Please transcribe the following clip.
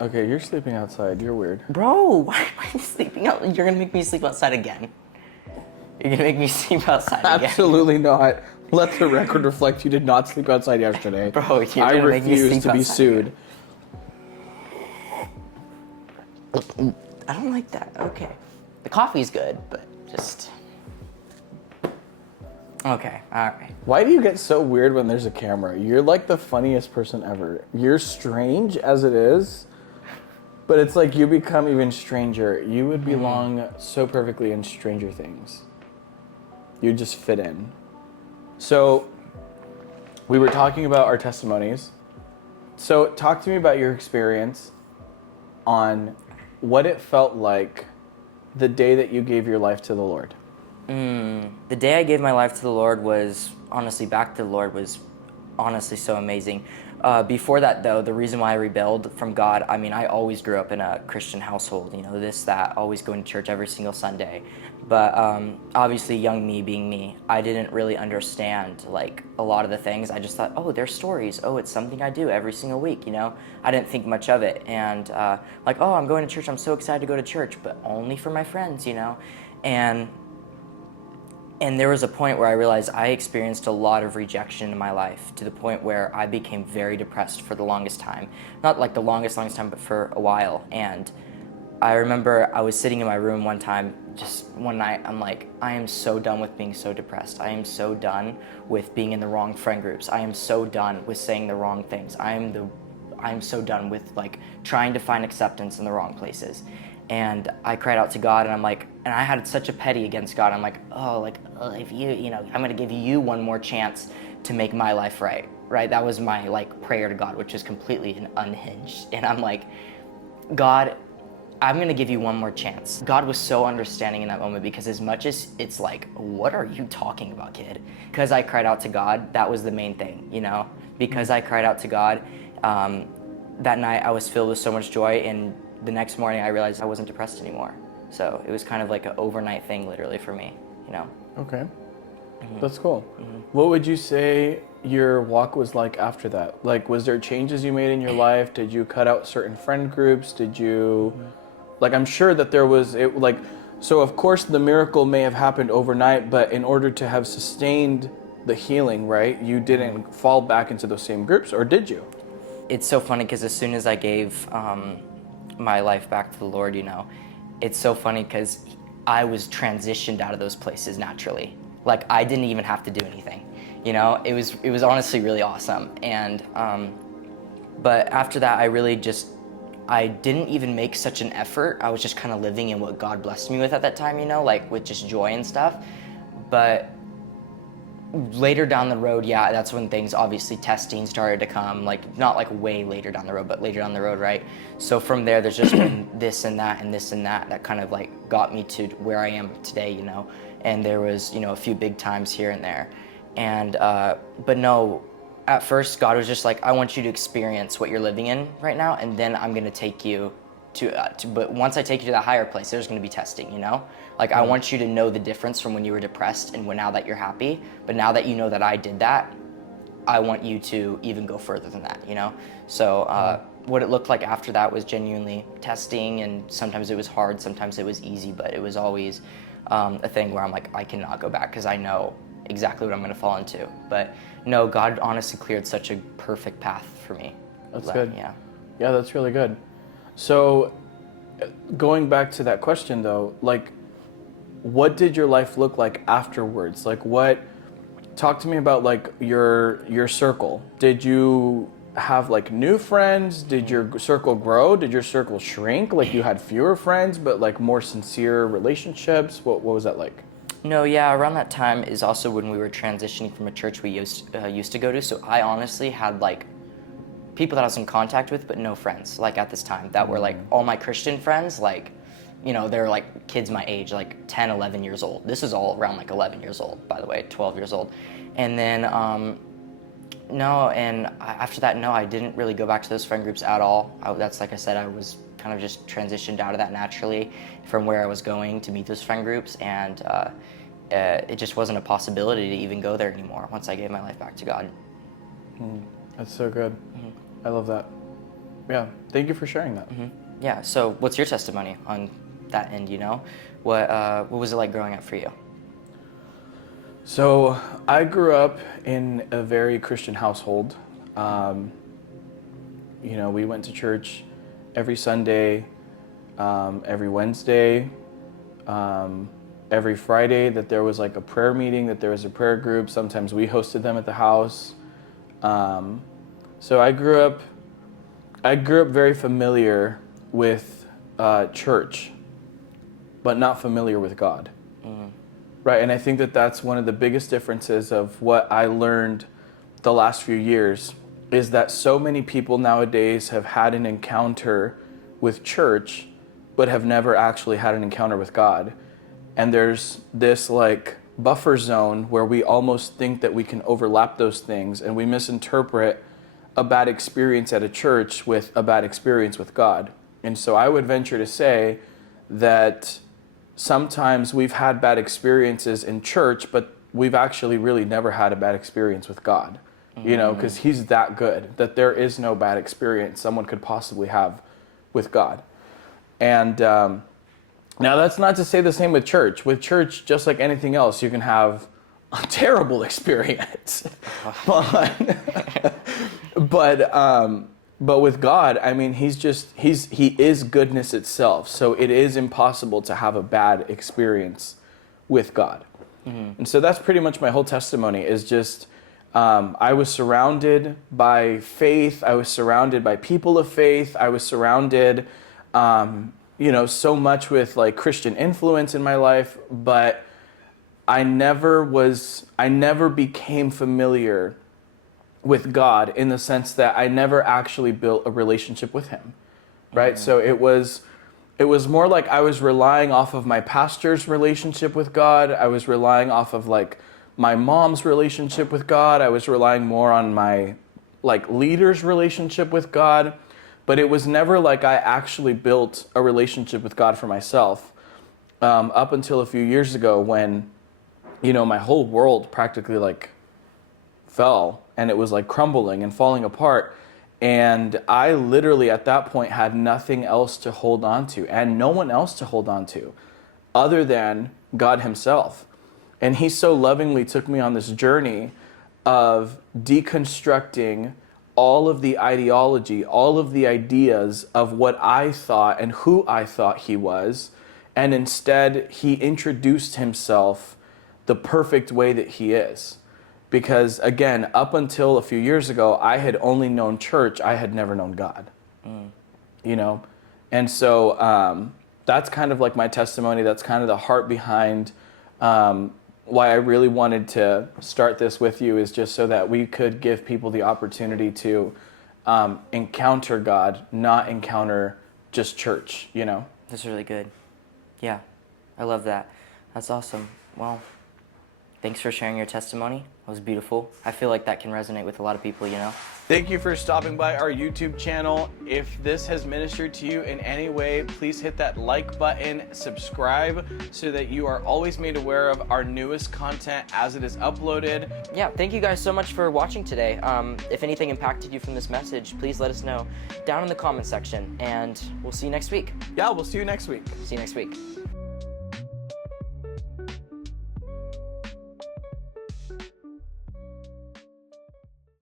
Okay, you're sleeping outside. You're weird. Bro, why am I sleeping out? You're gonna make me sleep outside again. You're gonna make me sleep outside again. Absolutely not. Let the record reflect you did not sleep outside yesterday. Bro, you're I gonna make me refuse sleep to be outside sued. I don't like that. Okay. The coffee's good, but just... Okay, alright. Why do you get so weird when there's a camera? You're like the funniest person ever. You're strange as it is, but it's like you become even stranger. You would belong so perfectly in Stranger Things. You just fit in. So, we were talking about our testimonies. So, talk to me about your experience on what it felt like the day that you gave your life to the Lord. The day I gave my life to the Lord was, honestly, back to the Lord was honestly so amazing. Before that, though, the reason why I rebelled from God, I mean, I always grew up in a Christian household, you know, this, that, always going to church every single Sunday. But obviously, young me being me, I didn't really understand, like, a lot of the things. I just thought, oh, they're stories. Oh, it's something I do every single week, you know? I didn't think much of it. And, like, oh, I'm going to church. I'm so excited to go to church, but only for my friends, you know? And there was a point where I realized I experienced a lot of rejection in my life, to the point where I became very depressed for the longest time. Not like the longest time, but for a while. And I remember I was sitting in my room one time, just one night, I'm like, I am so done with being so depressed. I am so done with being in the wrong friend groups. I am so done with saying the wrong things. I am so done with like trying to find acceptance in the wrong places. And I cried out to God, and I'm like, and I had such a petty against God. I'm like, if you know, I'm gonna give you one more chance to make my life right, right? That was my like prayer to God, which is completely unhinged. And I'm like, God, I'm gonna give you one more chance. God was so understanding in that moment, because as much as it's like, what are you talking about, kid? Because I cried out to God, that was the main thing, you know? Because I cried out to God, that night I was filled with so much joy, and the next morning I realized I wasn't depressed anymore. So it was kind of like an overnight thing literally for me, you know? Okay. That's cool. What would you say your walk was like after that? Like, was there changes you made in your life? Did you cut out certain friend groups? Did you, like, I'm sure that there was, so of course the miracle may have happened overnight, but in order to have sustained the healing, right, you didn't fall back into those same groups, or did you? It's so funny, because as soon as I gave my life back to the Lord, you know, it's so funny because I was transitioned out of those places naturally. Like, I didn't even have to do anything, you know? It was honestly really awesome. And but after that, I didn't even make such an effort. I was just kind of living in what God blessed me with at that time, you know, like with just joy and stuff. But later down the road, yeah, that's when things, obviously testing started to come, like not like way later down the road, but later down the road, right? So from there, there's just been this and that and this and that kind of like got me to where I am today, you know? And there was, you know, a few big times here and there. And, but no, at first God was just like, I want you to experience what you're living in right now, and then I'm gonna take you but once I take you to that higher place, there's going to be testing, you know? Like, I want you to know the difference from when you were depressed and now that you're happy. But now that you know that I did that, I want you to even go further than that, you know? So what it looked like after that was genuinely testing, and sometimes it was hard, sometimes it was easy, but it was always a thing where I'm like, I cannot go back because I know exactly what I'm going to fall into. But no, God honestly cleared such a perfect path for me. That's good. Yeah. Yeah, that's really good. So, going back to that question though, like, what did your life look like afterwards? Like, talk to me about like your circle. Did you have like new friends? Did your circle grow? Did your circle shrink? Like, you had fewer friends, but like more sincere relationships? What was that like? No, yeah, around that time is also when we were transitioning from a church we used to go to. So I honestly had like people that I was in contact with, but no friends, like at this time, that were like all my Christian friends, like, you know, they're like kids my age, like 10, 11 years old. This is all around like 11 years old, by the way, 12 years old. And then, no, and after that, no, I didn't really go back to those friend groups at all. That's, like I said, I was kind of just transitioned out of that naturally from where I was going to meet those friend groups, and it just wasn't a possibility to even go there anymore once I gave my life back to God. That's so good. I love that. Yeah. Thank you for sharing that. Yeah. So, what's your testimony on that end? You know, what was it like growing up for you? So I grew up in a very Christian household. We went to church every Sunday, every Wednesday, every Friday that there was like a prayer meeting, that there was a prayer group. Sometimes we hosted them at the house. So I grew up very familiar with church, but not familiar with God. Right, and I think that that's one of the biggest differences of what I learned the last few years is that so many people nowadays have had an encounter with church, but have never actually had an encounter with God. And there's this like buffer zone where we almost think that we can overlap those things, and we misinterpret a bad experience at a church with a bad experience with God. And so I would venture to say that sometimes we've had bad experiences in church, but we've actually really never had a bad experience with God, because he's that good that there is no bad experience someone could possibly have with God. And now that's not to say the same with church. With church, just like anything else, you can have a terrible experience. But with God, I mean, he is goodness itself. So it is impossible to have a bad experience with God. And so that's pretty much my whole testimony is just, I was surrounded by faith. I was surrounded by people of faith. I was surrounded, so much with like Christian influence in my life, but I never became familiar with God in the sense that I never actually built a relationship with him, right? So it was more like I was relying off of my pastor's relationship with God. I was relying off of like my mom's relationship with God. I was relying more on my like leader's relationship with God, but it was never like I actually built a relationship with God for myself up until a few years ago when, my whole world practically like fell and it was like crumbling and falling apart. And I literally at that point had nothing else to hold on to and no one else to hold on to other than God himself. And he so lovingly took me on this journey of deconstructing all of the ideology, all of the ideas of what I thought and who I thought he was. And instead, he introduced himself the perfect way that he is. Because again, up until a few years ago, I had only known church. I had never known God, And so that's kind of like my testimony. That's kind of the heart behind why I really wanted to start this with you is just so that we could give people the opportunity to encounter God, not encounter just church, That's really good. Yeah, I love that. That's awesome. Well, thanks for sharing your testimony. That was beautiful. I feel like that can resonate with a lot of people, Thank you for stopping by our YouTube channel. If this has ministered to you in any way, please hit that like button, subscribe, so that you are always made aware of our newest content as it is uploaded. Yeah, thank you guys so much for watching today. If anything impacted you from this message, please let us know down in the comment section, and we'll see you next week. Yeah, we'll see you next week. See you next week.